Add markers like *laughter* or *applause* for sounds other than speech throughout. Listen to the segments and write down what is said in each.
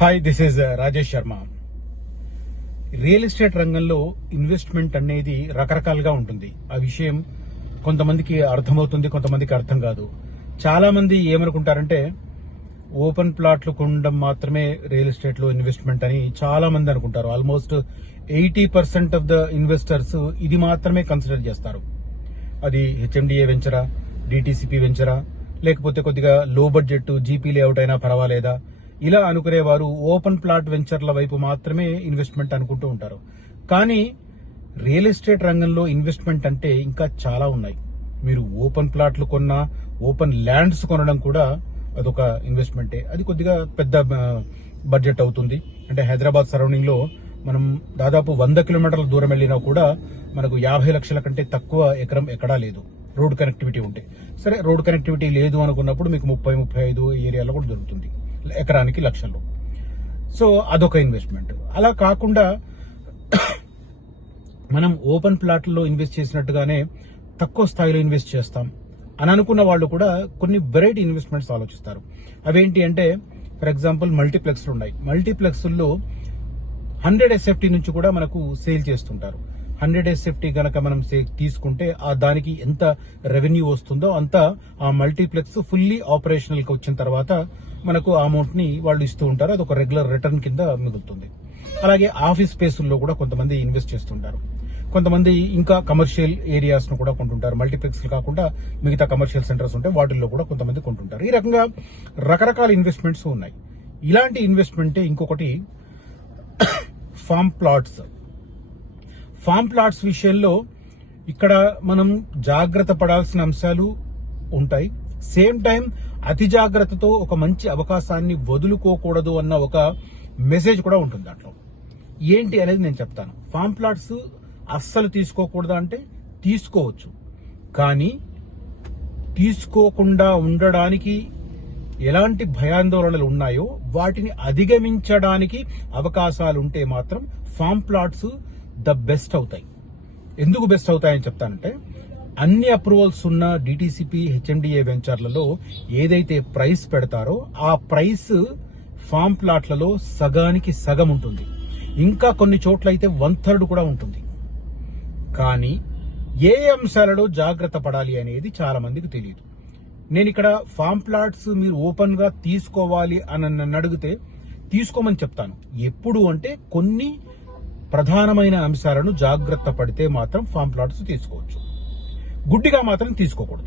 Hi this is Rajesh Sharma real estate రంగంలో investment అనేది రకరకాలుగా ఉంటుంది. ఆ విషయం కొంతమందికి అర్థమవుతుంది కొంతమందికి అర్థం కాదు. చాలా మంది ఏమనుకుంటారంటే ఓపెన్ ప్లాట్లు కొనడం మాత్రమే రియల్ ఎస్టేట్లో ఇన్వెస్ట్మెంట్ అని చాలా మంది అనుకుంటారు. Almost eighty percent of the investors ఇది మాత్రమే కన్సిడర్ చేస్తారు. అది హెచ్ఎండిఏ వెంచరా డిటిసిపి వెంచరా లేకపోతే కొద్దిగా లో బడ్జెట్ జీపీ లేఅవుట్ అయినా పర్వాలేదా? ఇలా అనుకునేవారు ఓపెన్ ప్లాట్ వెంచర్ల వైపు మాత్రమే ఇన్వెస్ట్మెంట్ అనుకుంటూ ఉంటారు. కానీ రియల్ ఎస్టేట్ రంగంలో ఇన్వెస్ట్మెంట్ అంటే ఇంకా చాలా ఉన్నాయి. మీరు ఓపెన్ ప్లాట్లు కొన్నా ఓపెన్ ల్యాండ్స్ కొనడం కూడా అదొక ఇన్వెస్ట్మెంటే. అది కొద్దిగా పెద్ద బడ్జెట్ అవుతుంది. అంటే హైదరాబాద్ సరౌండింగ్లో మనం దాదాపు వంద కిలోమీటర్ల దూరం వెళ్ళినా కూడా మనకు యాభై లక్షల కంటే తక్కువ ఎకరం ఎక్కడా లేదు. రోడ్ కనెక్టివిటీ ఉంటే. సరే రోడ్ కనెక్టివిటీ లేదు అనుకున్నప్పుడు మీకు ముప్పై ముప్పై ఐదు ఏరియాలో కూడా దొరుకుతుంది. ఎకరానికి లక్షలు. సో అదొక ఇన్వెస్ట్మెంట్ అలా కాకుండా మనం ఓపెన్ ప్లాట్లలో ఇన్వెస్ట్ చేసినట్టుగానే తక్కువ స్థాయిలో ఇన్వెస్ట్ చేస్తాం అని అనుకున్న వాళ్ళు కూడా కొన్ని వెరైటీ ఇన్వెస్ట్మెంట్స్ ఆలోచిస్తారు. అవేంటి అంటే ఫర్ ఎగ్జాంపుల్ మల్టీప్లెక్స్లు ఉన్నాయి. మల్టీప్లెక్స్ల్లో హండ్రెడ్ ఎస్ఎఫ్టీ నుంచి కూడా మనకు సేల్ చేస్తుంటారు. హండ్రెడ్ ఎస్ఎఫ్టీ గనక మనం తీసుకుంటే ఆ దానికి ఎంత రెవెన్యూ వస్తుందో అంత ఆ మల్టీప్లెక్స్ ఫుల్లీ ఆపరేషనల్కి వచ్చిన తర్వాత మనకు ఆ అమౌంట్ని వాళ్ళు ఇస్తూ ఉంటారు. అది ఒక రెగ్యులర్ రిటర్న్ కింద మిగులుతుంది. అలాగే ఆఫీస్ స్పేసుల్లో కూడా కొంతమంది ఇన్వెస్ట్ చేస్తుంటారు. కొంతమంది ఇంకా కమర్షియల్ ఏరియాస్ను కూడా కొంటుంటారు. మల్టీప్లెక్స్ కాకుండా మిగతా కమర్షియల్ సెంటర్స్ ఉంటే వాటిల్లో కూడా కొంతమంది కొంటుంటారు. ఈ రకంగా రకరకాల ఇన్వెస్ట్మెంట్స్ ఉన్నాయి. ఇలాంటి ఇన్వెస్ట్మెంటే ఇంకొకటి *coughs* ఫామ్ ప్లాట్స్. ఫామ్ ప్లాట్స్ విషయంలో ఇక్కడ మనం జాగ్రత్త పడాల్సిన అంశాలు ఉంటాయి. సేమ్ టైం అతి జాగ్రత్తతో ఒక మంచి అవకాశాన్ని వదులుకోకూడదు అన్న ఒక మెసేజ్ కూడా ఉంటుంది దాంట్లో. ఏంటి అనేది నేను చెప్తాను. ఫామ్ ప్లాట్స్ అస్సలు తీసుకోకూడదా అంటే తీసుకోవచ్చు. కానీ తీసుకోకుండా ఉండడానికి ఎలాంటి భయాందోళనలు ఉన్నాయో వాటిని అధిగమించడానికి అవకాశాలు ఉంటే మాత్రం ఫామ్ ప్లాట్స్ ద బెస్ట్ అవుతాయి. ఎందుకు బెస్ట్ అవుతాయని చెప్తానంటే అన్ని అప్రూవల్స్ ఉన్న డిటిసిపి హెచ్ఎండిఏ వెంచర్లలో ఏదైతే ప్రైస్ పెడతారో ఆ ప్రైస్ ఫామ్ ప్లాట్లలో సగానికి సగం ఉంటుంది. ఇంకా కొన్ని చోట్ల అయితే వన్ థర్డ్ కూడా ఉంటుంది. కానీ ఏ అంశాలలో జాగ్రత్త పడాలి అనేది చాలా మందికి తెలియదు నేను ఇక్కడ ఫామ్ ప్లాట్స్ మీరు ఓపెన్గా తీసుకోవాలి అని నన్ను అడిగితే తీసుకోమని చెప్తాను. ఎప్పుడు అంటే కొన్ని ప్రధానమైన అంశాలను జాగ్రత్త పడితే మాత్రం ఫామ్ ప్లాట్స్ తీసుకోవచ్చు. గుడ్డిగా మాత్రం తీసుకోకూడదు.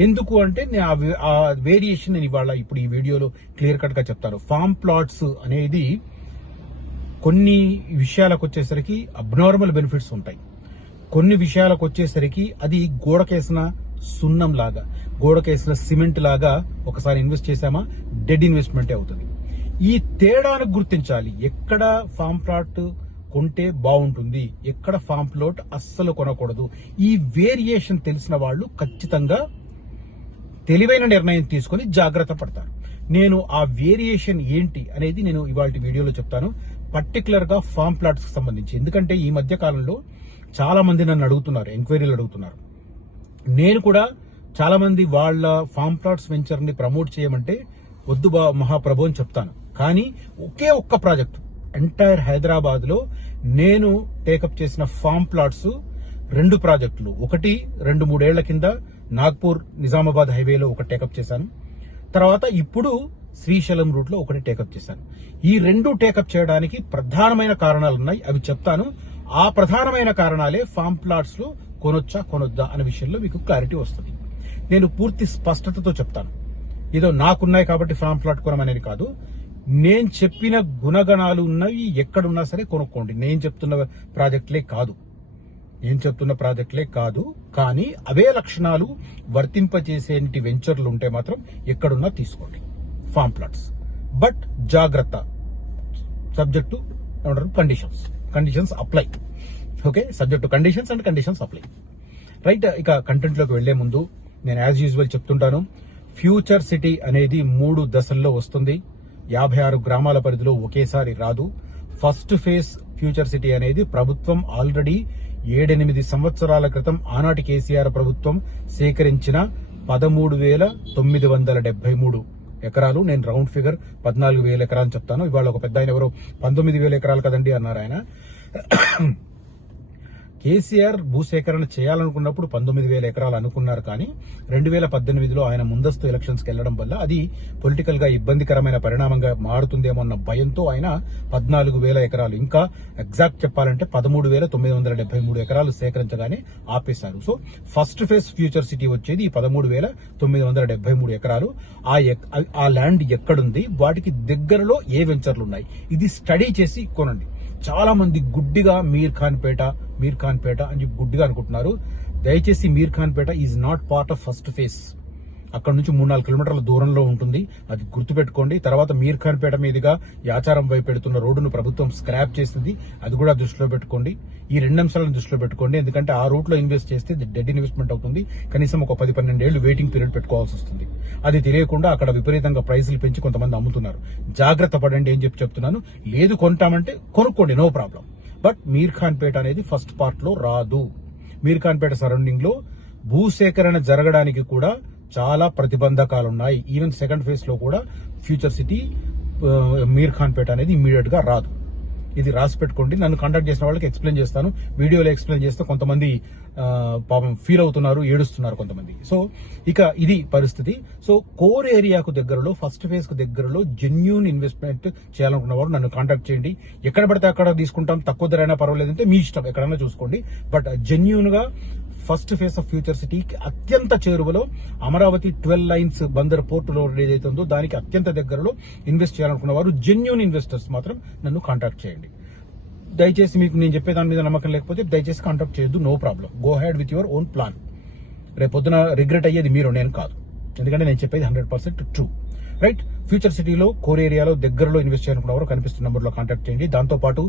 ఎందుకు అంటే నేను ఆ వే- ఆ వేరియేషన్ నేను ఇవాళ ఇప్పుడు ఈ వీడియోలో క్లియర్ కట్గా చెప్తాను. ఫామ్ ప్లాట్స్ అనేది కొన్ని విషయాలకు వచ్చేసరికి అబ్నార్మల్ బెనిఫిట్స్ ఉంటాయి. కొన్ని విషయాలకు వచ్చేసరికి అది గోడకేసిన సున్నం లాగా గోడకేసిన సిమెంట్ లాగా ఒకసారి ఇన్వెస్ట్ చేశామా? డెడ్ ఇన్వెస్ట్మెంటే అవుతుంది. ఈ తేడాను గుర్తించాలి. ఎక్కడ ఫామ్ ప్లాట్ కొంటే బాగుంటుంది. ఎక్కడ ఫామ్ ప్లాట్ అస్సలు కొనకూడదు. ఈ వేరియేషన్ తెలిసిన వాళ్ళు ఖచ్చితంగా తెలివైన నిర్ణయం తీసుకొని జాగ్రత్త పడతారు. నేను ఆ వేరియేషన్ ఏంటి అనేది నేను ఇవాళ వీడియోలో చెప్తాను. పర్టికులర్గా ఫామ్ ప్లాట్స్కి సంబంధించి. ఎందుకంటే ఈ మధ్య కాలంలో చాలా మంది నన్ను అడుగుతున్నారు ఎంక్వైరీలు అడుగుతున్నారు. నేను కూడా చాలా మంది వాళ్ళ ఫామ్ ప్లాట్స్ వెంచర్ని ప్రమోట్ చేయమంటే వద్దు మహాప్రభు అని చెప్తాను. కానీ ఒకే ఒక్క ప్రాజెక్ట్. ఎంటైర్ హైదరాబాద్లో నేను టేకప్ చేసిన ఫామ్ ప్లాట్స్ రెండు ప్రాజెక్టులు. ఒకటి రెండు మూడేళ్ళ కింద నాగ్పూర్ నిజామాబాద్ హైవేలో ఒకటి టేకప్ చేశాను. తర్వాత ఇప్పుడు శ్రీశైలం రూట్లో ఒకటి టేకప్ చేశాను. ఈ రెండు టేకప్ చేయడానికి ప్రధానమైన కారణాలు ఉన్నాయి. అవి చెప్తాను. ఆ ప్రధానమైన కారణాలే ఫామ్ ప్లాట్స్లో కొనొచ్చా కొనొద్దా అనే విషయంలో మీకు క్లారిటీ వస్తుంది. నేను పూర్తి స్పష్టతతో చెప్తాను. ఏదో నాకున్నాయి కాబట్టి ఫామ్ ప్లాట్ కొనమనేది కాదు. నేను చెప్పిన గుణగణాలు ఉన్నవి ఎక్కడున్నా సరే కొనుక్కోండి. నేను చెప్తున్న ప్రాజెక్టులే కాదు. నేను చెప్తున్న ప్రాజెక్టులే కాదు. కానీ అవే లక్షణాలు వర్తింపజేసేటి వెంచర్లు ఉంటే మాత్రం ఎక్కడున్నా తీసుకోండి. Farm plots. బట్ జాగ్రత్త. సబ్జెక్ట్ టు ఏమంటారు? Conditions conditions apply okay? Subject to conditions and conditions apply right ఇక కంటెంట్లోకి వెళ్ళే ముందు నేను యాజ్ యూజువల్ చెప్తుంటాను. ఫ్యూచర్ సిటీ అనేది మూడు దశల్లో వస్తుంది. యాభై ఆరు గ్రామాల పరిధిలో ఒకేసారి రాదు. ఫస్ట్ ఫేజ్ ఫ్యూచర్ సిటీ అనేది ప్రభుత్వం ఆల్రెడీ ఏడెనిమిది సంవత్సరాల క్రితం ఆనాటి కేసీఆర్ ప్రభుత్వం సేకరించిన పదమూడు వేల తొమ్మిది వందల డెబ్బై మూడు ఎకరాలు. నేను రౌండ్ ఫిగర్ పద్నాలుగు వేల ఎకరాలు చెప్తాను. ఇవాళ ఒక పెద్ద ఆయన ఎవరో? పంతొమ్మిది వేల ఎకరాలు కదండి అన్నారు ఆయన. కేసీఆర్ భూసేకరణ చేయాలనుకున్నప్పుడు పంతొమ్మిది వేల ఎకరాలు అనుకున్నారు కానీ రెండు వేల పద్దెనిమిదిలో ఆయన ముందస్తు ఎలక్షన్స్కి వెళ్ళడం వల్ల అది పొలిటికల్గా ఇబ్బందికరమైన పరిణామంగా మారుతుందేమో అన్న భయంతో ఆయన పద్నాలుగు వేల ఎకరాలు. ఇంకా ఎగ్జాక్ట్ చెప్పాలంటే పదమూడు వేల తొమ్మిది వందల డెబ్బై మూడు ఎకరాలు సేకరించగానే ఆపేశారు. So first phase future city వచ్చేది ఈ పదమూడు వేల తొమ్మిది వందల డెబ్బై మూడు ఎకరాలు. ఆ ఎక్- ఆ ల్యాండ్ ఎక్కడుంది? వాటికి దగ్గరలో ఏ వెంచర్లు ఉన్నాయి? ఇది స్టడీ చేసి కొనండి. చాలా మంది గుడ్డిగా మీర్ ఖాన్ పేట మీర్ ఖాన్ పేట అని చెప్పి గుడ్డిగా అనుకుంటున్నారు. దయచేసి Mir Khan Peta is not part of first phase అక్కడ నుంచి మూడు నాలుగు కిలోమీటర్ల దూరంలో ఉంటుంది. అది గుర్తుపెట్టుకోండి. తర్వాత మీర్ఖాన్పేట పేట మీదుగా యాచారం వైపు పెడుతున్న రోడ్డును ప్రభుత్వం స్క్రాప్ చేసింది. అది కూడా దృష్టిలో పెట్టుకోండి. ఈ రెండు అంశాలను దృష్టిలో పెట్టుకోండి. ఎందుకంటే ఆ రూట్లో ఇన్వెస్ట్ చేస్తే డెడ్ ఇన్వెస్ట్మెంట్ అవుతుంది. కనీసం ఒక పది పన్నెండేళ్ళు వెయిటింగ్ పీరియడ్ పెట్టుకోవాల్సి వస్తుంది. అది తెలియకుండా అక్కడ విపరీతంగా ప్రైసులు పెంచి కొంతమంది అమ్ముతున్నారు. జాగ్రత్త పడండి ఏం చెప్పి చెప్తున్నాను. లేదు కొంటామంటే కొనుక్కోండి నో ప్రాబ్లం. బట్ మీర్ఖాన్పేట పేట అనేది ఫస్ట్ పార్ట్లో రాదు. మీర్ఖాన్పేట సరౌండింగ్లో పేట భూసేకరణ జరగడానికి కూడా చాలా ప్రతిబంధకాలు ఉన్నాయి ఈవెన్ సెకండ్ ఫేజ్లో కూడా ఫ్యూచర్ సిటీ మీర్ ఖాన్ పేట అనేది ఇమీడియట్గా రాదు. ఇది రాసి పెట్టుకోండి. నన్ను కాంటాక్ట్ చేసిన వాళ్ళకి ఎక్స్ప్లెయిన్ చేస్తాను. వీడియోలో ఎక్స్ప్లెయిన్ చేస్తే కొంతమంది uh, పాపం ఫీల్ అవుతున్నారు ఏడుస్తున్నారు కొంతమంది. సో ఇక ఇది పరిస్థితి. సో కోర్ ఏరియాకు దగ్గరలో ఫస్ట్ ఫేజ్కు దగ్గరలో జెన్యున్ ఇన్వెస్ట్మెంట్ చేయాలనుకున్న వారు నన్ను కాంటాక్ట్ చేయండి. ఎక్కడ పడితే అక్కడ తీసుకుంటాం. తక్కువ ధర అయినా పర్వాలేదంటే మీ ఇష్టం. ఎక్కడైనా చూసుకోండి. బట్ జెన్యున్గా ఫస్ట్ ఫేజ్ ఆఫ్ ఫ్యూచర్ సిటీకి అత్యంత చేరువలో Amaravati twelve lines Bandar port road ఏదైతే ఉందో దానికి అత్యంత దగ్గరలో ఇన్వెస్ట్ చేయాలనుకున్న వారు జెన్యున్ ఇన్వెస్టర్స్ మాత్రం నన్ను కాంటాక్ట్ చేయండి. దయచేసి మీకు నేను చెప్పే దాని మీద నమ్మకం లేకపోతే దయచేసి కాంటాక్ట్ చేయొద్దు no problem go ahead with your own plan రేపొద్దున రిగ్రెట్ అయ్యేది మీరు నేను కాదు. ఎందుకంటే నేను చెప్పేది hundred percent true right future సిటీలో కోర్ ఏరియాలో దగ్గరలో ఇన్వెస్ట్ చేయాలనుకున్నవారు కనిపిస్తున్న నెంబర్లో కాంటాక్ట్ చేయండి. దాంతోపాటు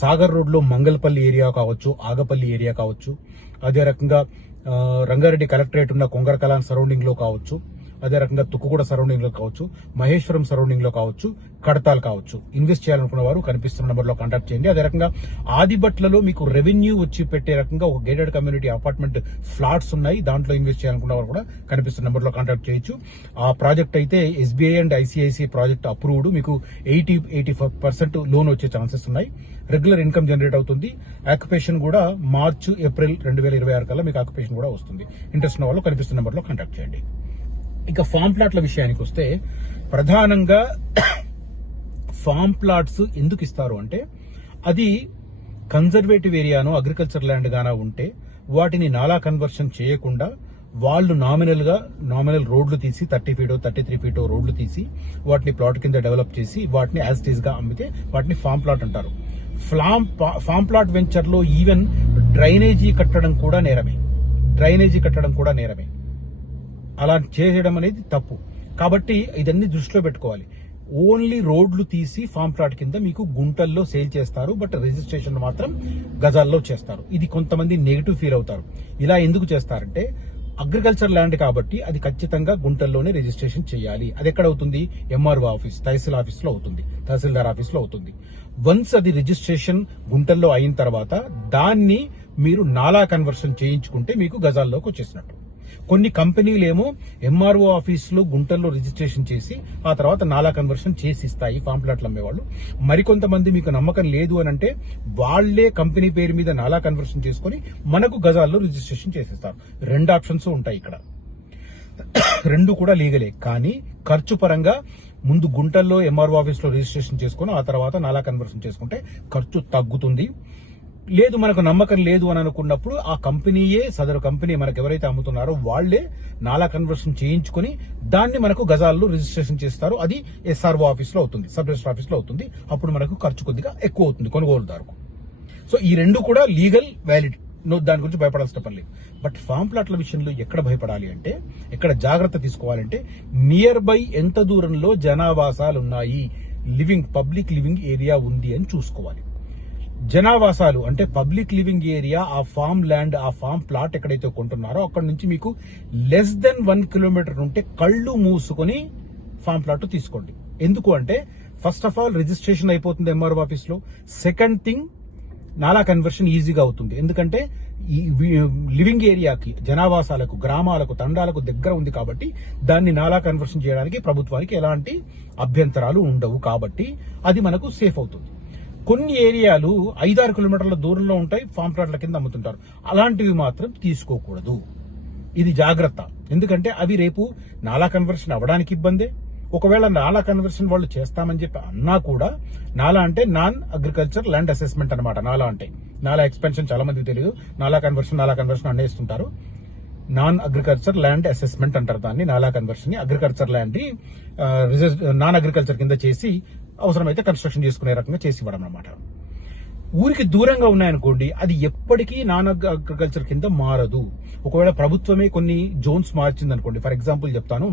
సాగర్ రోడ్లో మంగళపల్లి ఏరియా కావచ్చు ఆగపల్లి ఏరియా కావచ్చు అదే రకంగా రంగారెడ్డి కలెక్టరేట్ ఉన్న కొంగర కళాన్ సరౌండింగ్లో కావచ్చు. అదే రకంగా తుక్కుగూడ సరౌండింగ్లో కావచ్చు మహేశ్వరం సరౌండింగ్లో కావచ్చు కడతాలు కావచ్చు. ఇన్వెస్ట్ చేయాలనుకున్న వారు కనిపిస్తున్న నెంబర్లో కాంటాక్ట్ చేయండి. అదే రకంగా ఆదిబట్లలో మీకు రెవెన్యూ వచ్చి పెట్టే రకంగా ఒక గేటెడ్ కమ్యూనిటీ అపార్ట్మెంట్ ఫ్లాట్స్ ఉన్నాయి. దాంట్లో ఇన్వెస్ట్ చేయాలనుకున్న వారు కూడా కనిపిస్తున్న నెంబర్లో కాంటాక్ట్ చేయొచ్చు. ఆ ప్రాజెక్ట్ అయితే SBI and ICICI project approved. మీకు eighty eighty five percent loan వచ్చే ఛాన్సెస్ ఉన్నాయి. రెగ్యులర్ ఇన్కమ్ జనరేట్ అవుతుంది. ఆక్యుపేషన్ కూడా మార్చ్ ఏప్రిల్ రెండు వేల ఇరవై ఆరు కల్లా మీకు ఆక్యుపేషన్ కూడా వస్తుంది. ఇంట్రెస్ట్ ఉన్న వాళ్ళు కనిపిస్తున్న నెంబర్లో కాంటాక్ట్ చేయండి. ఇక ఫామ్ ప్లాట్ల విషయానికి వస్తే ప్రధానంగా ఫామ్ ప్లాట్స్ ఎందుకు ఇస్తారు అంటే అది కన్జర్వేటివ్ ఏరియాను అగ్రికల్చర్ ల్యాండ్ గానా ఉంటే వాటిని నాలా కన్వర్షన్ చేయకుండా వాళ్ళు నామినల్గా నామినల్ రోడ్లు తీసి థర్టీ ఫీటో థర్టీ త్రీ ఫీటో రోడ్లు తీసి వాటిని ప్లాట్ కింద డెవలప్ చేసి వాటిని యాజ్గా అమ్మితే వాటిని ఫామ్ ప్లాట్ అంటారు. ఫ్లామ్ ఫామ్ ప్లాట్ వెంచర్లో ఈవెన్ డ్రైనేజీ కట్టడం కూడా నేరమే. డ్రైనేజీ కట్టడం కూడా నేరమే. అలా చేయడం అనేది తప్పు. కాబట్టి ఇదన్నీ దృష్టిలో పెట్టుకోవాలి. ఓన్లీ రోడ్లు తీసి ఫామ్ ప్లాట్ కింద మీకు గుంటల్లో సేల్ చేస్తారు బట్ రిజిస్ట్రేషన్ మాత్రం గజాల్లో చేస్తారు. ఇది కొంతమంది నెగిటివ్ ఫీల్ అవుతారు. ఇలా ఎందుకు చేస్తారంటే అగ్రికల్చర్ ల్యాండ్ కాబట్టి అది ఖచ్చితంగా గుంటల్లోనే రిజిస్ట్రేషన్ చేయాలి. అది ఎక్కడ అవుతుంది? ఎంఆర్ఓ ఆఫీస్ తహసీల్ ఆఫీస్లో అవుతుంది తహసీల్దార్ ఆఫీస్లో అవుతుంది. వన్స్ అది రిజిస్ట్రేషన్ గుంటల్లో అయిన తర్వాత దాన్ని మీరు నాలా కన్వర్షన్ చేయించుకుంటే మీకు గజాల్లోకి వచ్చేసినట్టు. కొన్ని కంపెనీలు ఏమో ఎంఆర్ఓ ఆఫీస్లో గుంటల్లో రిజిస్ట్రేషన్ చేసి ఆ తర్వాత నాలా కన్వర్షన్ చేసి ఇస్తాయి ఫామ్ ప్లాట్లు అమ్మేవాళ్ళు. మరికొంతమంది మీకు నమ్మకం లేదు అని అంటే వాళ్ళే కంపెనీ పేరు మీద నాలా కన్వర్షన్ చేసుకొని మనకు గజాల్లో రిజిస్ట్రేషన్ చేసిస్తారు. రెండు ఆప్షన్స్ ఉంటాయి ఇక్కడ. రెండు కూడా లీగలే కానీ ఖర్చు పరంగా ముందు గుంటల్లో ఎంఆర్ఓ ఆఫీస్లో రిజిస్ట్రేషన్ చేసుకుని ఆ తర్వాత నాలా కన్వర్షన్ చేసుకుంటే ఖర్చు తగ్గుతుంది. లేదు మనకు నమ్మకం లేదు అని అనుకున్నప్పుడు ఆ కంపెనీయే సదరు కంపెనీ మనకు ఎవరైతే అమ్ముతున్నారో వాళ్ళే నాలా కన్వర్షన్ చేయించుకొని దాన్ని మనకు గజాల్లో రిజిస్ట్రేషన్ చేస్తారు. అది ఎస్ఆర్ఓ ఆఫీస్లో అవుతుంది సబ్ రిజిస్టర్ ఆఫీస్లో అవుతుంది. అప్పుడు మనకు ఖర్చు కొద్దిగా ఎక్కువ అవుతుంది కొనుగోలుదారుకు. సో ఈ రెండు కూడా లీగల్ వ్యాలిడ్. నువ్వు దాని గురించి భయపడాల్సిన పని లేదు. బట్ ఫామ్ ప్లాట్ల విషయంలో ఎక్కడ భయపడాలి అంటే ఎక్కడ జాగ్రత్త తీసుకోవాలంటే నియర్ బై ఎంత దూరంలో జనావాసాలు ఉన్నాయి లివింగ్ పబ్లిక్ లివింగ్ ఏరియా ఉంది అని చూసుకోవాలి. జనావాసాలు అంటే పబ్లిక్ లివింగ్ ఏరియా ఆ ఫామ్ ల్యాండ్ ఆ ఫామ్ ప్లాట్ ఎక్కడైతే కొంటున్నారో అక్కడ నుంచి మీకు లెస్ దెన్ వన్ కిలోమీటర్ ఉంటే కళ్ళు మూసుకొని ఫామ్ ప్లాట్ తీసుకోండి. ఎందుకు అంటే ఫస్ట్ ఆఫ్ ఆల్ రిజిస్ట్రేషన్ అయిపోతుంది ఎంఆర్ఓ ఆఫీస్లో సెకండ్ థింగ్ నాలా కన్వర్షన్ ఈజీగా అవుతుంది. ఎందుకంటే ఈ లివింగ్ ఏరియాకి జనావాసాలకు గ్రామాలకు తండాలకు దగ్గర ఉంది కాబట్టి దాన్ని నాలా కన్వర్షన్ చేయడానికి ప్రభుత్వానికి ఎలాంటి అభ్యంతరాలు ఉండవు కాబట్టి అది మనకు సేఫ్ అవుతుంది. కొన్ని ఏరియాలు ఐదారు కిలోమీటర్ల దూరంలో ఉంటాయి ఫామ్ ప్లాట్ల కింద అమ్ముతుంటారు. అలాంటివి మాత్రం తీసుకోకూడదు. ఇది జాగ్రత్త. ఎందుకంటే అవి రేపు నాలా కన్వర్షన్ అవ్వడానికి ఇబ్బందే. ఒకవేళ నాలా కన్వర్షన్ వాళ్ళు చేస్తామని చెప్పి అన్నా కూడా నాలా అంటే నాన్ అగ్రికల్చర్ ల్యాండ్ అసెస్మెంట్ అనమాట నాలా అంటే నాలా ఎక్స్పెన్షన్ చాలా మందికి తెలియదు. నాలా కన్వర్షన్ నాలా కన్వర్షన్ అనేస్తుంటారు. నాన్ అగ్రికల్చర్ ల్యాండ్ అసెస్మెంట్ అంటారు దాన్ని. నాలా కన్వర్షన్ని అగ్రికల్చర్ ల్యాండ్ని నాన్ అగ్రికల్చర్ కింద చేసి అవసరమైతే కన్స్ట్రక్షన్ చేసుకునే రకంగా చేసి ఇవ్వడం అన్నమాట. ఊరికి దూరంగా ఉన్నాయనుకోండి అది ఎప్పటికీ నాన్ అగ్రికల్చర్ కింద మారదు. ఒకవేళ ప్రభుత్వమే కొన్ని జోన్స్ మార్చింది అనుకోండి ఫర్ ఎగ్జాంపుల్ చెప్తాను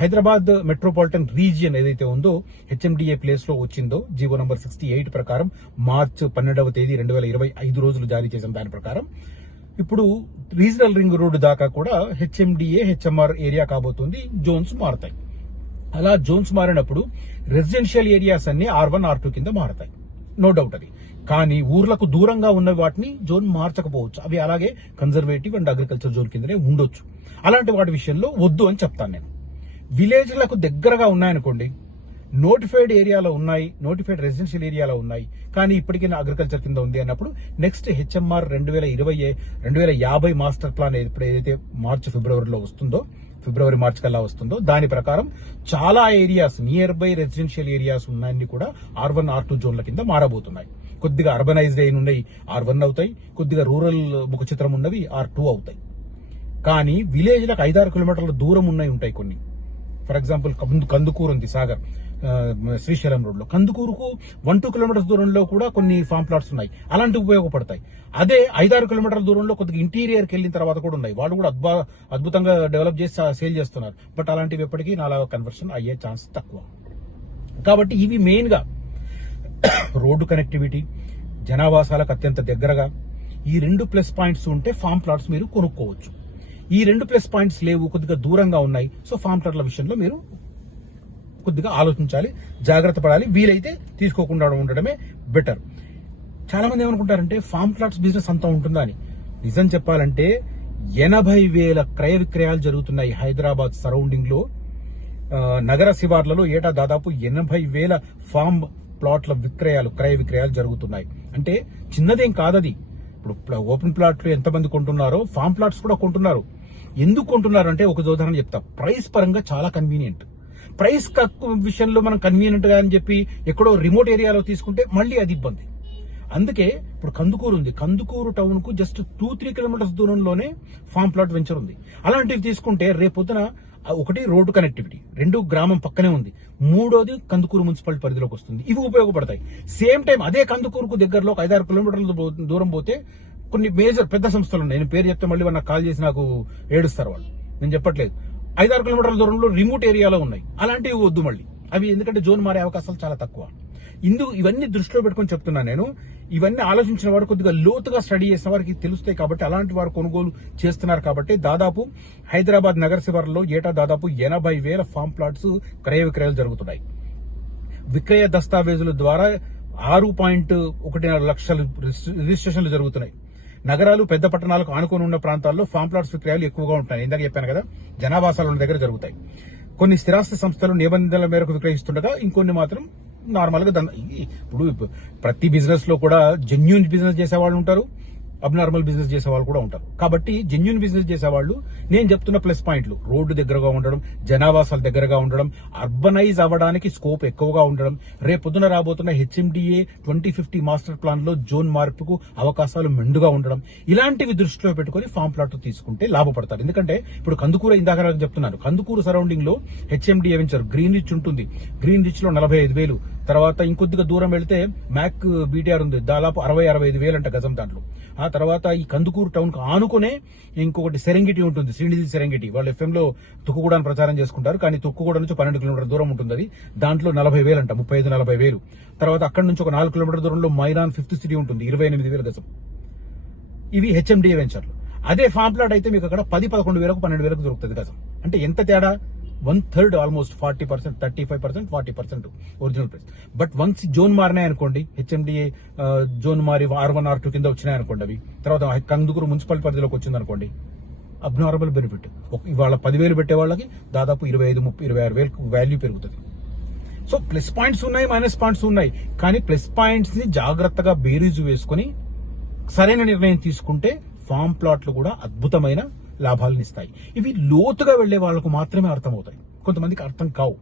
హైదరాబాద్ మెట్రోపాలిటన్ రీజియన్ ఏదైతే ఉందో హెచ్ఎండిఏ ప్లేస్లో వచ్చిందో జీవో నంబర్ సిక్స్టీ ఎయిట్ ప్రకారం మార్చ్ పన్నెండవ తేదీ రెండు వేల ఇరవై ఐదు రోజులు జారీ చేసిన దాని ప్రకారం. ఇప్పుడు రీజనల్ రింగ్ రోడ్డు దాకా కూడా హెచ్ఎండిఏ హెచ్ఎంఆర్ ఏరియా కాబోతుంది జోన్స్ మారుతాయి. అలా జోన్స్ మారినప్పుడు రెసిడెన్షియల్ ఏరియాస్ అన్ని ఆర్ వన్ ఆర్ టూ కింద మారతాయి. నో డౌట్ అది. కానీ ఊర్లకు దూరంగా ఉన్న వాటిని జోన్ మార్చకపోవచ్చు. అవి అలాగే కన్జర్వేటివ్ అండ్ అగ్రికల్చర్ జోన్ కిందనే ఉండొచ్చు. అలాంటి వాటి విషయంలో వద్దు అని చెప్తాను నేను. విలేజ్లకు దగ్గరగా ఉన్నాయనుకోండి నోటిఫైడ్ ఏరియాలో ఉన్నాయి నోటిఫైడ్ రెసిడెన్షియల్ ఏరియాలో ఉన్నాయి కానీ ఇప్పటికీ నా అగ్రికల్చర్ కింద ఉంది అన్నప్పుడు నెక్స్ట్ హెచ్ఎంఆర్ రెండు వేల ఇరవై రెండు వేల యాభై మాస్టర్ ప్లాన్ ఎప్పుడు ఏదైతే మార్చి ఫిబ్రవరిలో వస్తుందో ఫిబ్రవరి మార్చి కల్లా వస్తుందో దాని ప్రకారం చాలా areas near by residential areas ఉన్నాయన్నీ కూడా ఆర్ వన్ ఆర్ టూ జోన్ల కింద మారబోతున్నాయి. కొద్దిగా అర్బనైజ్డ్ అయిన ఉన్నాయి ఆర్ వన్ అవుతాయి కొద్దిగా రూరల్ ముఖ చిత్రం ఉన్నవి ఆర్ టూ అవుతాయి. కానీ విలేజ్లకు ఐదారు కిలోమీటర్ల దూరం ఉన్నాయి ఉంటాయి కొన్ని. ఫర్ ఎగ్జాంపుల్ కందు- కందుకూరు ఉంది సాగర్. శ్రీశైలం రోడ్లో. కందుకూరుకు వన్ టూ కిలోమీటర్స్ దూరంలో కూడా కొన్ని ఫామ్ ప్లాట్స్ ఉన్నాయి. అలాంటివి ఉపయోగపడతాయి. అదే ఐదారు కిలోమీటర్ల దూరంలో కొద్దిగా ఇంటీరియర్కి వెళ్ళిన తర్వాత కూడా ఉన్నాయి. వాళ్ళు కూడా అద్భుత అద్భుతంగా డెవలప్ చేసి సేల్ చేస్తున్నారు. బట్ అలాంటివి ఎప్పటికీ నాలా కన్వర్షన్ అయ్యే ఛాన్స్ తక్కువ. కాబట్టి ఇవి మెయిన్గా *coughs* రోడ్డు కనెక్టివిటీ జనావాసాలకు అత్యంత దగ్గరగా ఈ రెండు ప్లస్ పాయింట్స్ ఉంటే ఫామ్ ప్లాట్స్ మీరు కొనుక్కోవచ్చు. ఈ రెండు ప్లస్ పాయింట్స్ లేవు కొద్దిగా దూరంగా ఉన్నాయి. సో ఫామ్ ప్లాట్ల విషయంలో మీరు కొద్దిగా ఆలోచించాలి జాగ్రత్త పడాలి వీలైతే తీసుకోకుండా ఉండడమే బెటర్ చాలా మంది ఏమనుకుంటారంటే ఫామ్ ప్లాట్స్ బిజినెస్ అంతా ఉంటుందా అని. నిజం చెప్పాలంటే ఎనభై వేల క్రయ విక్రయాలు జరుగుతున్నాయి హైదరాబాద్ సరౌండింగ్లో నగర శివార్లలో ఏటా దాదాపు ఎనభై వేల ఫామ్ ప్లాట్ల విక్రయాలు క్రయ విక్రయాలు జరుగుతున్నాయి. అంటే చిన్నదేం కాదది. ఇప్పుడు ఓపెన్ ప్లాట్లు ఎంతమంది కొంటున్నారో ఫామ్ ప్లాట్స్ కూడా కొంటున్నారు. ఎందుకు కొంటున్నారు అంటే ఒక ఉదాహరణ చెప్తా. ప్రైస్ పరంగా చాలా కన్వీనియంట్ ప్రైస్ విషయంలో మనం కన్వీనియంట్గా అని చెప్పి ఎక్కడో రిమోట్ ఏరియాలో తీసుకుంటే మళ్ళీ అది ఇబ్బంది. అందుకే ఇప్పుడు కందుకూరు ఉంది. కందుకూరు టౌన్కు జస్ట్ టూ త్రీ కిలోమీటర్స్ దూరంలోనే ఫామ్ ప్లాట్ వెంచర్ ఉంది. అలాంటివి తీసుకుంటే రేపొద్దున ఒకటి రోడ్డు కనెక్టివిటీ రెండు గ్రామం పక్కనే ఉంది. మూడోది కందుకూరు మున్సిపల్ పరిధిలోకి వస్తుంది. ఇవి ఉపయోగపడతాయి. సేమ్ టైం అదే కందుకూరుకు దగ్గరలో ఒక ఐదారు కిలోమీటర్ల దూరం పోతే కొన్ని మేజర్ పెద్ద సంస్థలు ఉన్నాయి. నేను పేరు చెప్తే మళ్ళీ నాకు కాల్ చేసి నాకు ఏడుస్తారు వాళ్ళు. నేను చెప్పట్లేదు. ఐదారు కిలోమీటర్ల దూరంలో రిమోట్ ఏరియాలో ఉన్నాయి. అలాంటివి వద్దు మళ్ళీ. అవి ఎందుకంటే జోన్ మారే అవకాశాలు చాలా తక్కువ. ఇందుకు ఇవన్నీ దృష్టిలో పెట్టుకొని చెప్తున్నాను నేను. ఇవన్నీ ఆలోచించిన వారు కొద్దిగా లోతుగా స్టడీ చేసిన వారికి తెలుస్తాయి కాబట్టి అలాంటి వారు కొనుగోలు చేస్తున్నారు కాబట్టి దాదాపు హైదరాబాద్ నగర శివార్లలో ఏటా దాదాపు ఎనభై వేల ఫామ్ ప్లాట్స్ క్రయ విక్రయాలు జరుగుతున్నాయి. విక్రయ దస్తావేజుల ద్వారా ఆరు పాయింట్ ఒకటి లక్షల రిజిస్ట్రేషన్లు జరుగుతున్నాయి. నగరాలు పెద్ద పట్టణాలకు ఆనుకొని ఉన్న ప్రాంతాల్లో ఫామ్ ప్లాట్స్ విక్రయాలు ఎక్కువగా ఉంటాయి ఇందాక చెప్పాను కదా జనావాసాలు ఉన్న దగ్గర జరుగుతాయి. కొన్ని స్థిరాస్తి సంస్థలు నిబంధనల మేరకు విక్రయిస్తుండగా ఇంకొన్ని మాత్రం నార్మల్గా ఇప్పుడు ప్రతి బిజినెస్లో కూడా జెన్యున్ బిజినెస్ చేసే వాళ్ళు ఉంటారు. అబ్నార్మల్ బిజినెస్ చేసే వాళ్ళు కూడా ఉంటారు. కాబట్టి జెన్యున్ బిజినెస్ చేసేవాళ్ళు నేను చెప్తున్న ప్లస్ పాయింట్లు. రోడ్డు దగ్గరగా ఉండడం జనావాసాల దగ్గరగా ఉండడం అర్బనైజ్ అవ్వడానికి స్కోప్ ఎక్కువగా ఉండడం రేపొద్దున రాబోతున్న హెచ్ఎండిఏ ట్వంటీ ఫిఫ్టీ మాస్టర్ ప్లాన్లో జోన్ మార్పుకు అవకాశాలు మెండుగా ఉండడం ఇలాంటివి దృష్టిలో పెట్టుకుని ఫామ్ ప్లాట్ తీసుకుంటే లాభపడతారు. ఎందుకంటే ఇప్పుడు కందుకూర ఇందాక చెప్తున్నారు చెప్తున్నాను. కందుకూరు సరౌండింగ్లో హెచ్ఎండిఏ వెంచర్ గ్రీన్ రిచ్ ఉంటుంది. గ్రీన్ రిచ్లో నలభై ఐదు వేలు. తర్వాత ఇంకొద్దిగా దూరం వెళ్తే మ్యాక్ బీటీఆర్ ఉంది. దాదాపు అరవై అరవై ఐదు వేలు అంట గజం దాంట్లో. ఆ తర్వాత ఈ కందుకూరు టౌన్కు ఆనుకునే ఇంకొకటి సెరంగిటి ఉంటుంది శ్రీనిధి సెరంగిటి. వాళ్ళు ఎఫ్ఎంలో తుక్కుగూడని ప్రచారం చేసుకుంటారు కానీ తుక్కుగూడ నుంచి పన్నెండు కిలోమీటర్ దూరం ఉంటుంది అది. దాంట్లో నలభై వేలు అంట ముప్పై ఐదు నలభై వేలు. తర్వాత అక్కడి నుంచి ఒక నాలుగు కిలోమీటర్ దూరంలో మైరాన్ ఫిఫ్త్ సిటీ ఉంటుంది ఇరవై ఎనిమిది వేల గజం ఇవి హెచ్ఎండిఏ వెంచర్లు. అదే ఫామ్ ప్లాట్ అయితే మీకు అక్కడ పది పదకొండు వేలకు పన్నెండు వేలకు దొరుకుతుంది గజం అంటే ఎంత తేడా? One third almost forty percent thirty five percent forty percent original price but once zone మారినాయి అనుకోండి హెచ్ఎండిఏ జోన్ uh, మారి ఆర్ వన్ ఆర్ టూ కింద వచ్చినాయి అనుకోండి అవి తర్వాత కందుకూరు మున్సిపల్ పరిధిలోకి వచ్చింది అనుకోండి అబ్నార్మల్ బెనిఫిట్ ఇవాళ పదివేలు పెట్టే వాళ్ళకి దాదాపు ఇరవై ఐదు ముప్పై ఇరవై ఆరు వేలకు వాల్యూ పెరుగుతుంది. సో ప్లస్ పాయింట్స్ ఉన్నాయి మైనస్ పాయింట్స్ ఉన్నాయి. కానీ ప్లస్ పాయింట్స్ని జాగ్రత్తగా బేరీజు వేసుకొని సరైన నిర్ణయం తీసుకుంటే ఫామ్ ప్లాట్లు కూడా అద్భుతమైన లాభాలను ఇస్తాయి ఇవి లోతుగా వెళ్ళే వాళ్ళకు మాత్రమే అర్థమవుతాయి. కొంతమందికి అర్థం కావు.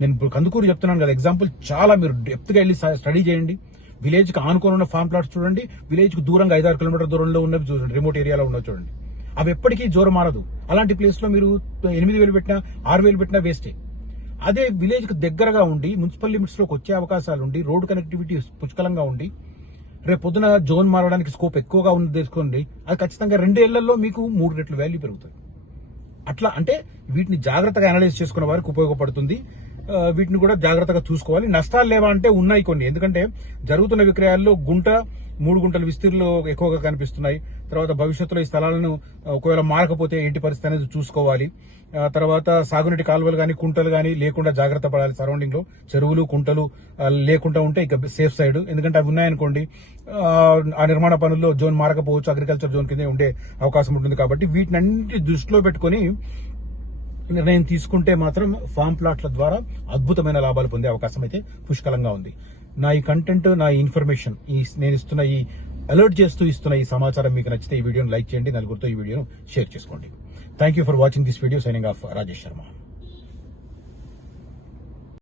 నేను ఇప్పుడు కందుకూరు చెప్తున్నాను కదా ఎగ్జాంపుల్ చాలా మీరు డెప్త్గా వెళ్ళి స్టడీ చేయండి. విలేజ్కి ఆనుకొని ఉన్న ఫామ్ ప్లాట్స్ చూడండి. విలేజ్కి దూరంగా ఐదారు కిలోమీటర్ దూరంలో ఉన్నవి చూడండి. రిమోట్ ఏరియాలో ఉన్నవి చూడండి. అవి ఎప్పటికీ జోరు మారదు. అలాంటి ప్లేస్లో మీరు ఎనిమిది వేలు పెట్టినా ఆరు వేలు పెట్టినా వేస్టే అదే విలేజ్కి దగ్గరగా ఉండి మున్సిపల్ లిమిట్స్లోకి వచ్చే అవకాశాలు ఉండి రోడ్ కనెక్టివిటీ పుష్కలంగా ఉండి రేపు పొద్దున జోన్ మారడానికి స్కోప్ ఎక్కువగా ఉంది తెలుసుకోండి. అది ఖచ్చితంగా రెండేళ్ళలో మీకు మూడు రెట్లు వాల్యూ పెరుగుతుంది అట్లా అంటే వీటిని జాగ్రత్తగా అనలైజ్ చేసుకున్న వారికి ఉపయోగపడుతుంది. వీటిని కూడా జాగ్రత్తగా చూసుకోవాలి. నష్టాలు లేవా అంటే ఉన్నాయి కొన్ని. ఎందుకంటే జరుగుతున్న విక్రయాల్లో గుంట మూడు గుంటల విస్తీర్లు ఎక్కువగా కనిపిస్తున్నాయి. తర్వాత భవిష్యత్తులో ఈ స్థలాలను ఒకవేళ మారకపోతే ఏంటి పరిస్థితి అనేది చూసుకోవాలి. తర్వాత సాగునీటి కాలువలు కానీ కుంటలు కానీ లేకుండా జాగ్రత్త పడాలి సరౌండింగ్లో. చెరువులు కుంటలు లేకుండా ఉంటే ఇక సేఫ్ సైడ్ ఎందుకంటే అవి ఉన్నాయనుకోండి ఆ, ఆ నిర్మాణ పనుల్లో జోన్ మారకపోవచ్చు అగ్రికల్చర్ జోన్ కింద ఉండే అవకాశం ఉంటుంది కాబట్టి వీటినన్నింటి దృష్టిలో పెట్టుకొని నిర్ణయం తీసుకుంటే మాత్రం ఫామ్ ప్లాట్ల ద్వారా అద్భుతమైన లాభాలు పొందే అవకాశం అయితే పుష్కలంగా ఉంది. నా ఈ కంటెంట్ నా ఈ ఇన్ఫర్మేషన్ ఈ నేను ఇస్తున్న ఈ అలర్ట్ చేస్తూ ఇస్తున్న ఈ సమాచారం మీకు నచ్చితే ఈ వీడియోను లైక్ చేయండి నలుగురితో ఈ వీడియోను షేర్ చేసుకోండి. Thank you for watching this video. Signing off, Rajesh Sharma.